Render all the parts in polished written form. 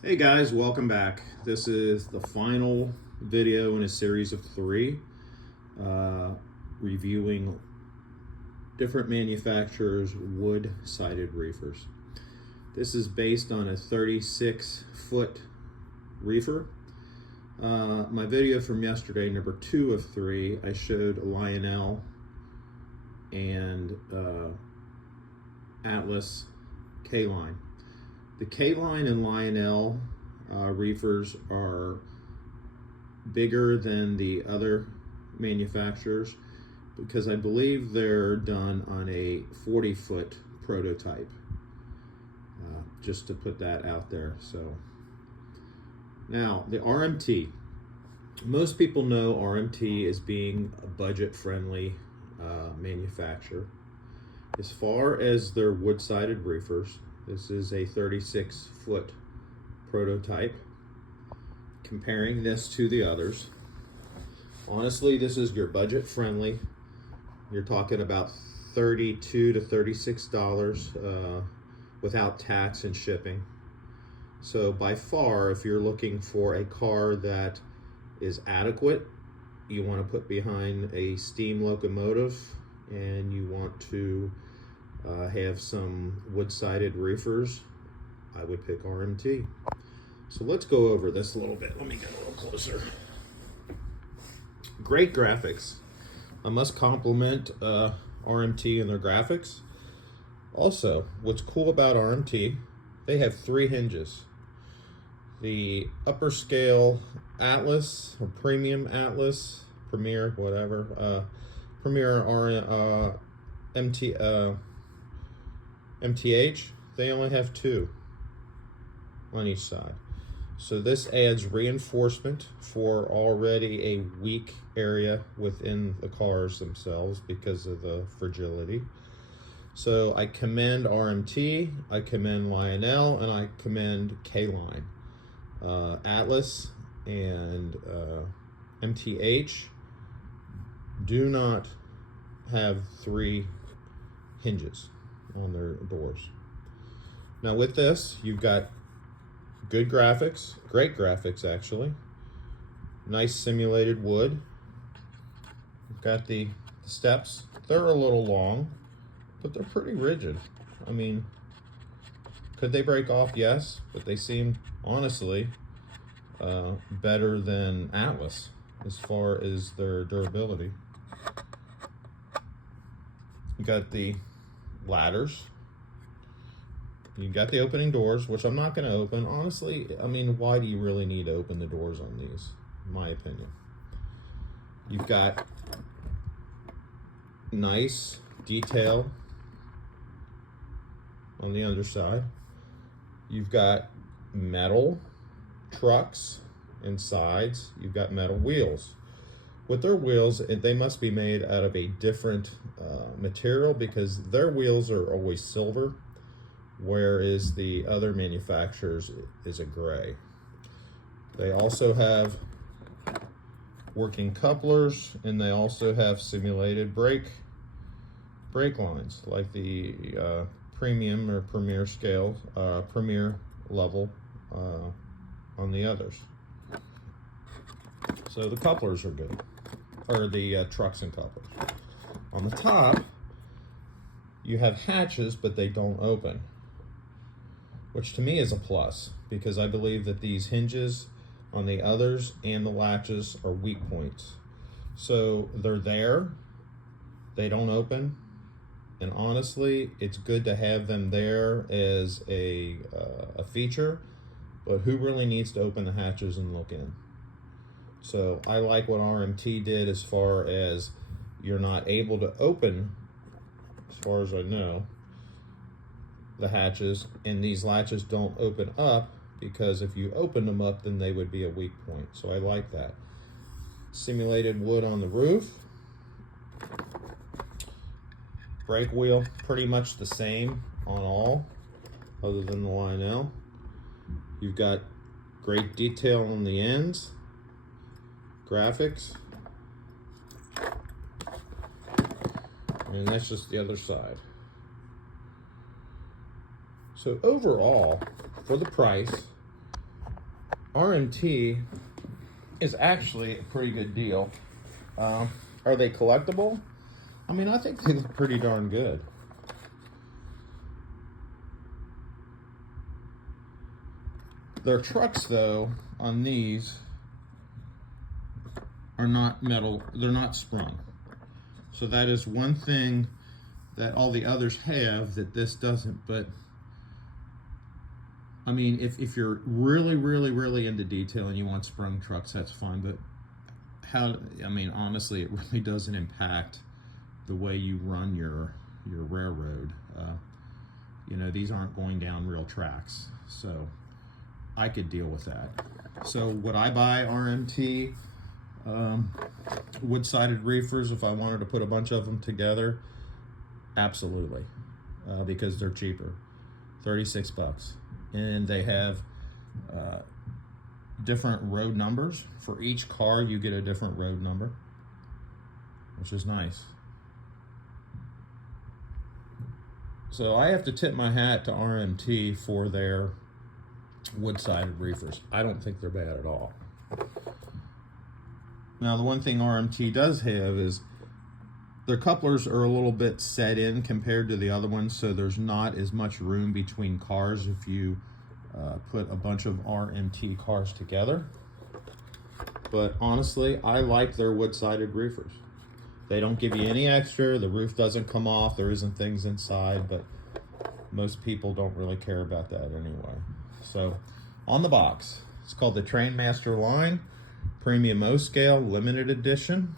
Hey guys, welcome back. This is the final video in a series of three reviewing different manufacturers' wood-sided reefers. This is based on a 36-foot reefer. My video from yesterday, number 2 of 3, I showed Lionel and Atlas K-line. The K-line and Lionel reefers are bigger than the other manufacturers because I believe they're done on a 40-foot prototype. Just to put that out there. So now the RMT. Most people know RMT as being a budget-friendly manufacturer. As far as their wood-sided reefers, this is a 36-foot prototype. Comparing this to the others, honestly, this is your budget-friendly. You're talking about $32 to $36 without tax and shipping. So by far, if you're looking for a car that is adequate, you want to put behind a steam locomotive, and you want to have some wood-sided reefers, I would pick RMT. So let's go over this a little bit. Let me get a little closer. Great graphics. I must compliment RMT and their graphics. Also, what's cool about RMT, they have 3 hinges. The upper scale Atlas, or Premium Atlas, Premier, whatever, Premier MTH, they only have 2 on each side. So this adds reinforcement for already a weak area within the cars themselves because of the fragility. So I commend RMT, I commend Lionel, and I commend K-line. Atlas and MTH do not have 3 hinges on their doors. Now with this, you've got good graphics, great graphics actually, nice simulated wood. You've got the steps. They're a little long, but they're pretty rigid. I mean, could they break off? Yes, but they seem, honestly, better than Atlas as far as their durability. You got the ladders. You got the opening doors, which I'm not going to open. Honestly, I mean, why do you really need to open the doors on these? In my opinion. You've got nice detail on the underside. You've got metal trucks and sides. You've got metal wheels. With their wheels, they must be made out of a different material because their wheels are always silver, whereas the other manufacturers is a gray. They also have working couplers, and they also have simulated brake lines, like the premium or premier scale, premier level on the others. So the couplers are good, or the trucks and couplers. On the top, you have hatches, but they don't open, which to me is a plus, because I believe that these hinges on the others and the latches are weak points. So they're there, they don't open, and honestly, it's good to have them there as a feature, but who really needs to open the hatches and look in? So I like what RMT did as far as you're not able to open, as far as I know, the hatches, and these latches don't open up, because if you open them up, then they would be a weak point. So I like that. Simulated wood on the roof. Brake wheel, pretty much the same on all, other than the Lionel. You've got great detail on the ends. Graphics. And that's just the other side. So overall, for the price, RMT is actually a pretty good deal. Are they collectible? I mean, I think they look pretty darn good. Their trucks, though, on these are not metal, they're not sprung. So that is one thing that all the others have that this doesn't. But I mean, if you're really into detail and you want sprung trucks, that's fine. But I mean, honestly, it really doesn't impact the way you run your railroad. You know, these aren't going down real tracks, so I could deal with that. So would I buy RMT wood-sided reefers if I wanted to put a bunch of them together? Absolutely, because they're cheaper, 36 bucks. And they have different road numbers. For each car, you get a different road number, which is nice. So I have to tip my hat to RMT for their wood-sided reefers. I don't think they're bad at all. Now, the one thing RMT does have is their couplers are a little bit set in compared to the other ones, so there's not as much room between cars if you put a bunch of RMT cars together. But honestly, I like their wood-sided reefers. They don't give you any extra, the roof doesn't come off, there isn't things inside, but most people don't really care about that anyway. So, on the box, it's called the Trainmaster line, Premium O Scale, Limited Edition.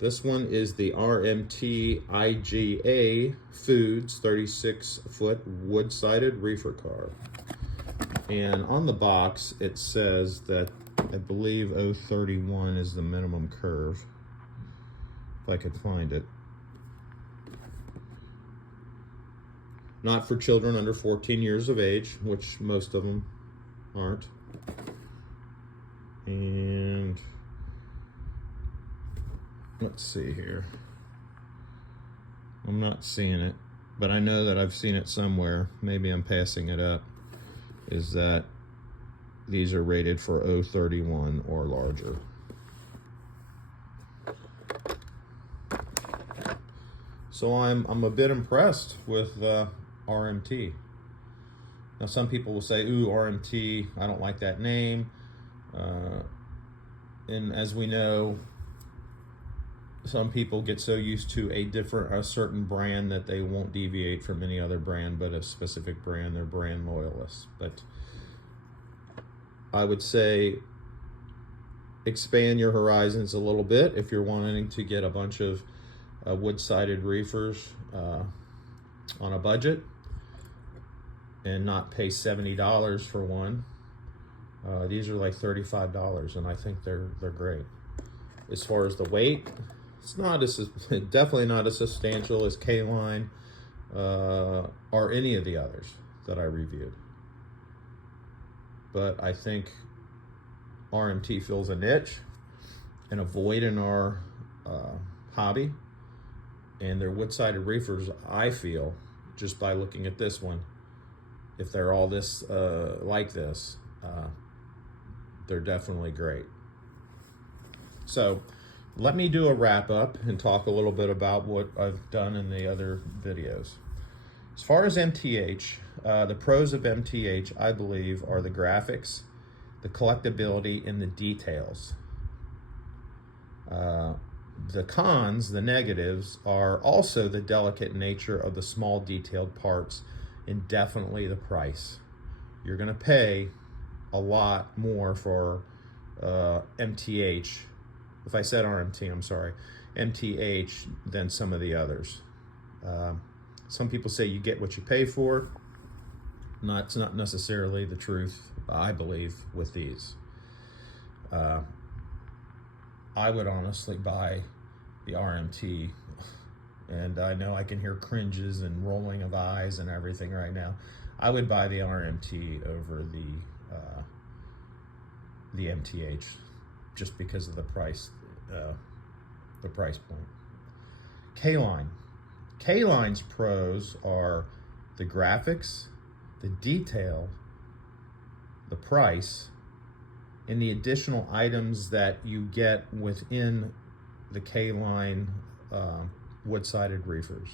This one is the RMT IGA Foods 36-foot wood-sided reefer car. And on the box, it says that I believe 031 is the minimum curve, if I could find it. Not for children under 14 years of age, which most of them aren't. And let's see here. I'm not seeing it, but I know that I've seen it somewhere. Maybe I'm passing it up. Is that these are rated for 031 or larger. So I'm a bit impressed with RMT. Now some people will say, ooh, RMT, I don't like that name. And as we know, some people get so used to a certain brand that they won't deviate from any other brand but a specific brand. They're brand loyalists. But I would say expand your horizons a little bit if you're wanting to get a bunch of wood-sided reefers on a budget and not pay $70 for one. These are like $35, and I think they're great. As far as the weight, it's definitely not as substantial as K-Line or any of the others that I reviewed. But I think RMT fills a niche and a void in our hobby. And their wood-sided reefers, I feel, just by looking at this one, if they're all this like this, they're definitely great. So let me do a wrap up and talk a little bit about what I've done in the other videos. As far as MTH, the pros of MTH, I believe, are the graphics, the collectability, and the details. The cons, the negatives, are also the delicate nature of the small detailed parts and definitely the price. You're going to pay a lot more for MTH, if I said RMT, I'm sorry, MTH than some of the others. Some people say you get what you pay for. It's not necessarily the truth, I believe, with these. I would honestly buy the RMT, and I know I can hear cringes and rolling of eyes and everything right now. I would buy the RMT over the MTH just because of the price point. K-Line. K-Line's pros are the graphics, the detail, the price, and the additional items that you get within the K-line wood-sided reefers.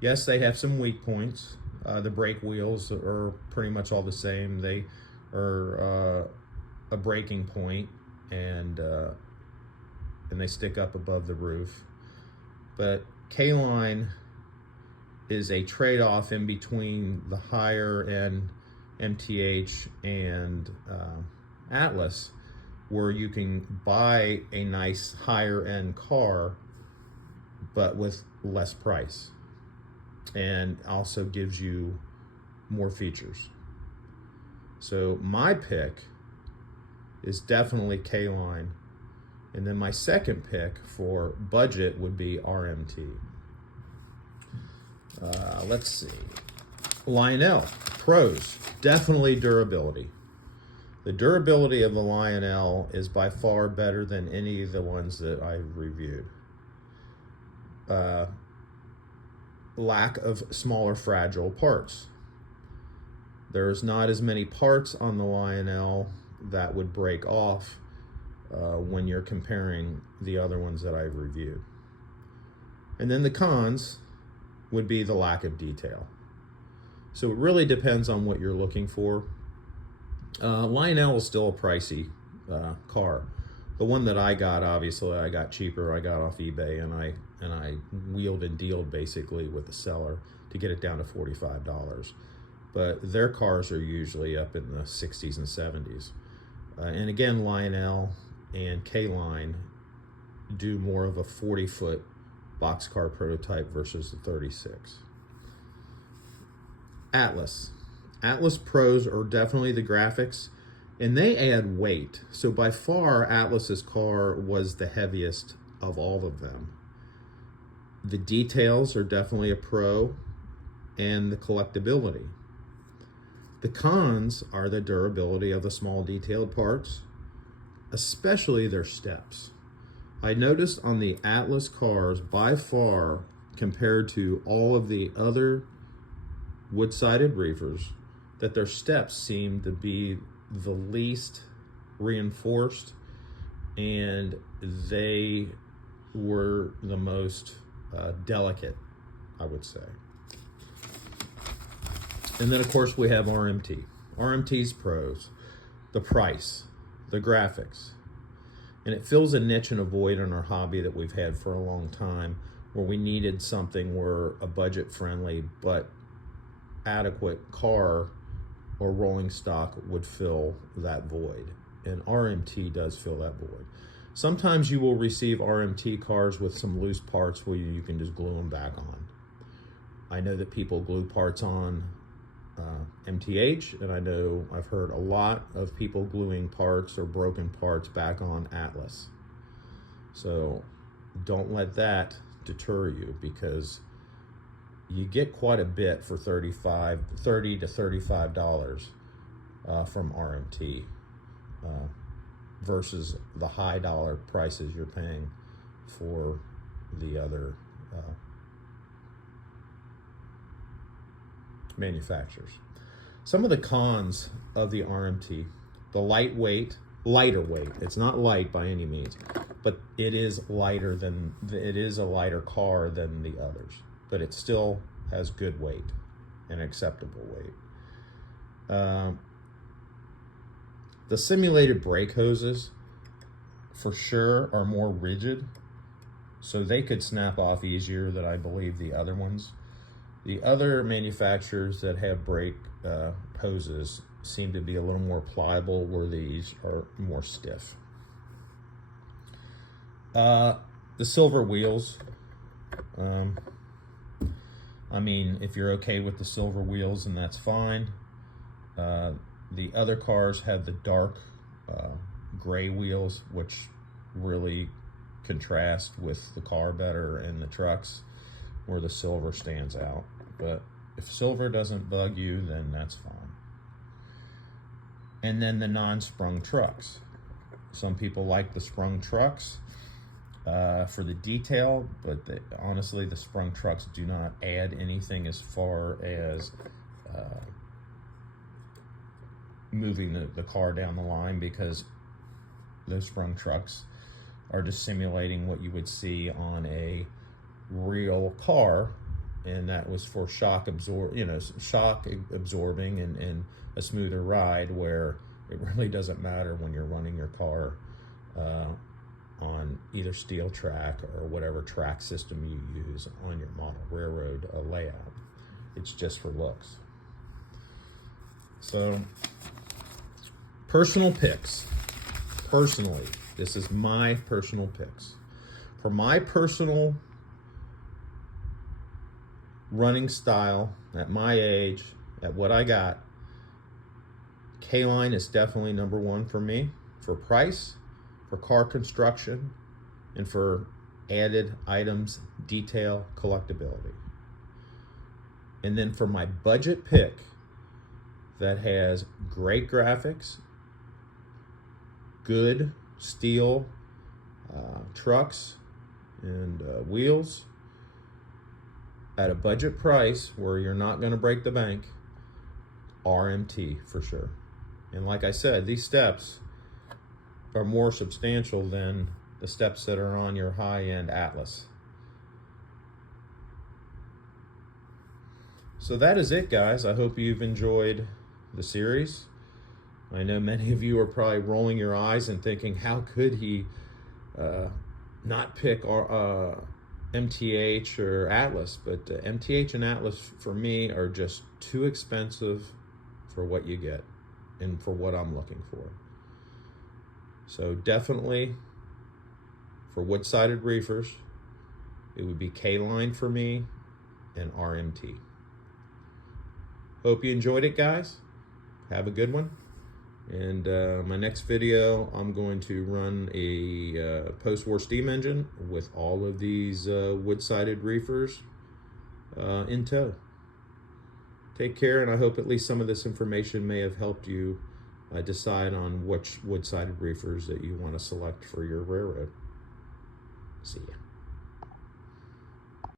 Yes, they have some weak points. The brake wheels are pretty much all the same. They are a braking point, and they stick up above the roof. But K-line is a trade-off in between the higher end MTH and Atlas, where you can buy a nice higher end car but with less price, and also gives you more features. So my pick is definitely K-line, and then my second pick for budget would be RMT. Let's see. Lionel pros, definitely durability. The durability of the Lionel is by far better than any of the ones that I've reviewed. Lack of smaller fragile parts. There's not as many parts on the Lionel that would break off when you're comparing the other ones that I've reviewed. And then the cons would be the lack of detail. So it really depends on what you're looking for. Lionel is still a pricey car. The one that I got, obviously, I got cheaper. I got off eBay, and I wheeled and dealed basically with the seller to get it down to $45. But their cars are usually up in the 60s and 70s. And again, Lionel and K-line do more of a 40-foot boxcar prototype versus the 36. Atlas pros are definitely the graphics, and they add weight. So by far, Atlas's car was the heaviest of all of them. The details are definitely a pro, and the collectability. The cons are the durability of the small detailed parts, especially their steps. I noticed on the Atlas cars, by far, compared to all of the other wood-sided reefers, that their steps seem to be the least reinforced, and they were the most delicate, I would say. And then, of course, we have RMT. RMT's pros: the price, the graphics. And it fills a niche and a void in our hobby that we've had for a long time, where we needed something where a budget-friendly but adequate car or rolling stock would fill that void. And RMT does fill that void. Sometimes you will receive RMT cars with some loose parts where you can just glue them back on. I know that people glue parts on MTH, and I know I've heard a lot of people gluing parts or broken parts back on Atlas. So don't let that deter you, because you get quite a bit for $30 to $35 from RMT versus the high dollar prices you're paying for the other manufacturers. Some of the cons of the RMT: the lighter weight. It's not light by any means, but it is a lighter car than the others, but it still has good weight and acceptable weight. The simulated brake hoses for sure are more rigid, so they could snap off easier than I believe the other ones. The other manufacturers that have brake hoses seem to be a little more pliable, where these are more stiff. The silver wheels. I mean, if you're okay with the silver wheels, then that's fine. The other cars have the dark gray wheels, which really contrast with the car better in the trucks, where the silver stands out. But if silver doesn't bug you, then that's fine. And then the non-sprung trucks. Some people like the sprung trucks for the detail, but honestly, the sprung trucks do not add anything as far as moving the car down the line, because those sprung trucks are just simulating what you would see on a real car, and that was for shock absorbing and a smoother ride, where it really doesn't matter when you're running your car on either steel track or whatever track system you use on your model railroad layout. It's just for looks. So, personal picks. Personally, this is my personal picks. For my personal running style, at my age, at what I got, K-Line is definitely number one for me, for price, for car construction, and for added items, detail, collectability. And then for my budget pick that has great graphics, good steel trucks and wheels at a budget price where you're not going to break the bank, RMT for sure. And like I said, these steps are more substantial than the steps that are on your high-end Atlas. So that is it, guys. I hope you've enjoyed the series. I know many of you are probably rolling your eyes and thinking, how could he not pick MTH or Atlas? But MTH and Atlas for me are just too expensive for what you get and for what I'm looking for. So definitely for wood-sided reefers, it would be K-Line for me and RMT. Hope you enjoyed it, guys. Have a good one. And my next video, I'm going to run a post-war steam engine with all of these wood-sided reefers in tow. Take care, and I hope at least some of this information may have helped you decide on which wood-sided reefers that you want to select for your railroad. See ya.